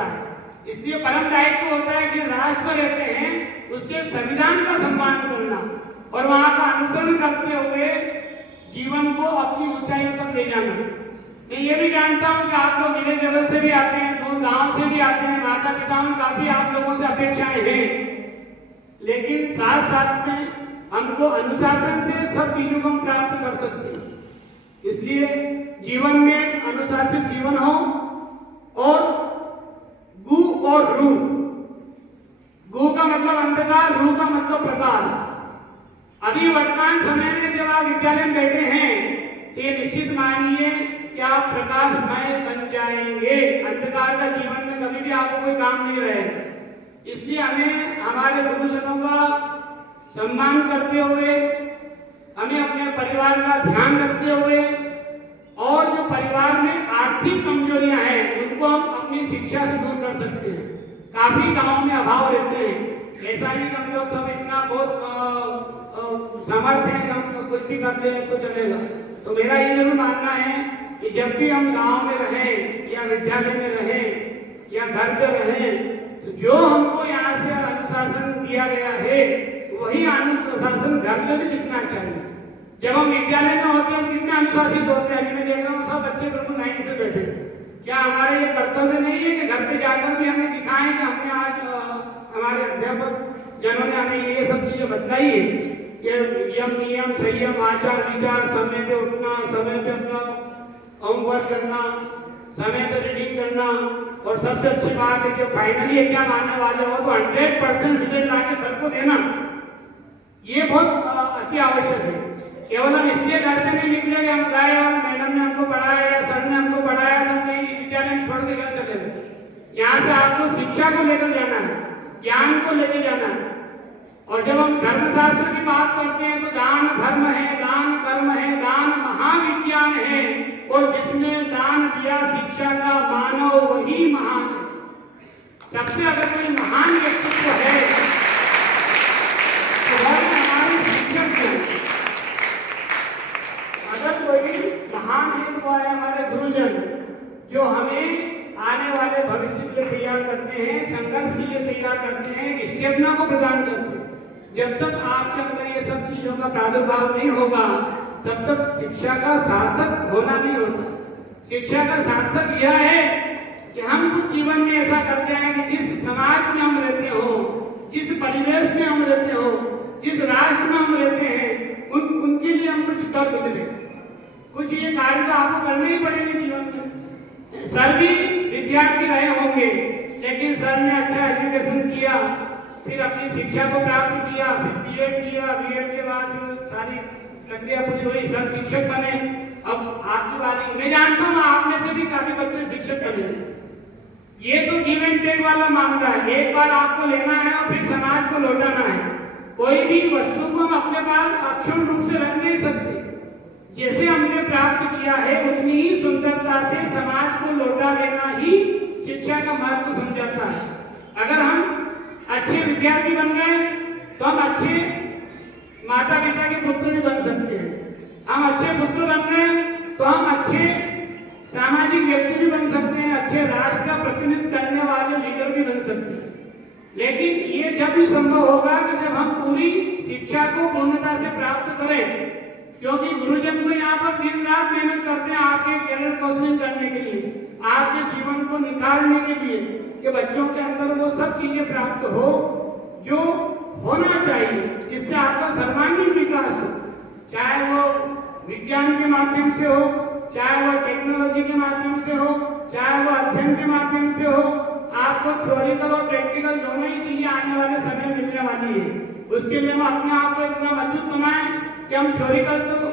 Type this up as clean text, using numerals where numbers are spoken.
होता है। इसलिए परम दायित्व होता है कि राष्ट्र में रहते हैं उसके संविधान का सम्मान करना और वहां का अनुसरण करते हुए जीवन को अपनी ऊंचाइयों तक ले जाना। मैं ये भी जानता हूं कि आप लोग विलेज लेवल से भी आते हैं, दूर गांव से भी आते हैं, माता पिता में काफी आप लोगों से अपेक्षाएं हैं, लेकिन साथ साथ में हमको अनुशासन से सब चीजों को हम प्राप्त कर सकते हैं। इसलिए जीवन में अनुशासित जीवन हो और गु और रू, गु का मतलब अंधकार, रू का मतलब प्रकाश। अभी वर्तमान समय में जब आप विद्यालय में बैठे हैं तो ये निश्चित मानिए कि आप प्रकाशमय बन जाएंगे। अंधकार का जीवन में कभी भी आपको कोई काम नहीं रहेगा। इसलिए हमें हमारे गुरुजनों का सम्मान करते हुए, हमें अपने परिवार का ध्यान रखते हुए और जो परिवार में आर्थिक कमजोरियां हैं उनको हम अपनी शिक्षा से दूर कर सकते हैं। काफी गांवों में अभाव रहते हैं, ऐसा नहीं कि हम लोग सब इतना बहुत सामर्थ्य है कि हम कुछ भी कर ले तो चलेगा। तो मेरा ये जरूर मानना है कि जब भी हम गांव में रहें या विद्यालय में रहें या घर पे रहें तो जो हमको यहाँ से अनुशासन दिया गया है वही अनुशासन घर में भी दिखना चाहिए। जब हम विद्यालय में होते हैं कितने अनुशासित होते हैं। अभी मैं देख रहा हूँ सब बच्चे बिल्कुल लाइन से बैठे। क्या हमारा ये कर्तव्य नहीं है कि घर पे जाकर भी हमें दिखाएं कि हमने आज हमारे अध्यापक जिन्होंने हमें ये सब चीजें बतलाई है कि यम नियम संयम आचार विचार, समय पे उठना, समय पे अपना होमवर्क करना, समय पे रीडिंग करना, और सबसे अच्छी बात है कि फाइनली एग्जाम आने वाले हो तो 100% रिजल्ट लाके सबको देना, ये बहुत अति आवश्यक है। केवल हम इसलिए घर से नहीं निकले हम गए और मैडम ने हमको पढ़ाया या सर ने हमको पढ़ाया तो हम विद्यालय में छोड़ के घर चले गए। यहाँ से आपको शिक्षा को लेकर जाना है, ज्ञान को लेकर जाना है। और जब हम धर्मशास्त्र की बात करते हैं तो दान धर्म है, दान कर्म है, दान महाविज्ञान है, और जिसने दान दिया शिक्षा का मानव वही महान है। सबसे अगर कोई महान व्यक्तित्व है तो वह हमारे शिक्षक है। अगर कोई महान है तो वह है हमारे गुरुजन, जो हमें आने वाले भविष्य के लिए तैयार करते हैं, संघर्ष के लिए तैयार करते हैं, स्टेमिना को प्रदान करते हैं। जब तक आपके अंदर ये सब चीजों का प्रादुर्भाव नहीं होगा तब तक शिक्षा का सार्थक होना नहीं होता। शिक्षा का सार्थक यह है कि हम कुछ जीवन में ऐसा करते हैं कि जिस समाज में हम रहते हो, जिस परिवेश में हम रहते हो, जिस राष्ट्र में हम रहते हैं, उनके लिए हम कुछ कर गुजरे। कुछ ये कार्य तो आपको करने ही पड़ेंगे जीवन में। सर भी विद्यार्थी रहे होंगे, लेकिन सर ने अच्छा एजुकेशन किया, फिर अपनी शिक्षा को प्राप्त किया, फिर बीएड किया, बीएड के बाद जो सारी प्रक्रिया पूरी हुई, सर शिक्षक बने। अब आपकी बारी, मैं जानता हूँ आप में से भी काफी बच्चे शिक्षक बने। ये तो गिव एंड टेक वाला मामला है, एक बार आपको लेना है और फिर समाज को लौटाना है। कोई भी वस्तु को हम अपने पास अक्षुण्ण रूप से रख नहीं सकते। जैसे हमने प्राप्त किया है उतनी ही सुंदरता से समाज को लौटा देना ही शिक्षा का महत्व समझाता है। अगर हम अच्छे विद्यार्थी बन गए तो हम अच्छे माता पिता के पुत्र भी बन सकते हैं। हम अच्छे पुत्र बन गए तो हम अच्छे सामाजिक व्यक्ति भी बन सकते हैं, अच्छे राष्ट्र का प्रतिनिधित्व करने वाले लीडर भी बन सकते हैं। लेकिन ये जब भी संभव होगा कि जब हम पूरी शिक्षा को पूर्णता से प्राप्त करें, क्योंकि गुरुजन तो यहाँ पर दिन रात मेहनत करते हैं आपके कैरियर काउंसलिंग करने के लिए, आपके जीवन को निखारने के लिए, कि बच्चों के अंदर वो सब चीजें प्राप्त हो जो होना चाहिए, जिससे आपका सर्वांगीण विकास हो, चाहे वो विज्ञान के माध्यम से हो, चाहे वो टेक्नोलॉजी के माध्यम से हो, चाहे वो अध्ययन के माध्यम से हो। आपको थ्योरिकल और प्रैक्टिकल दोनों ही चीजें आने वाले समय मिलने वाली है। उसके लिए हम अपने आप को इतना मजबूत बनाएं कि हम थ्योरिकल तो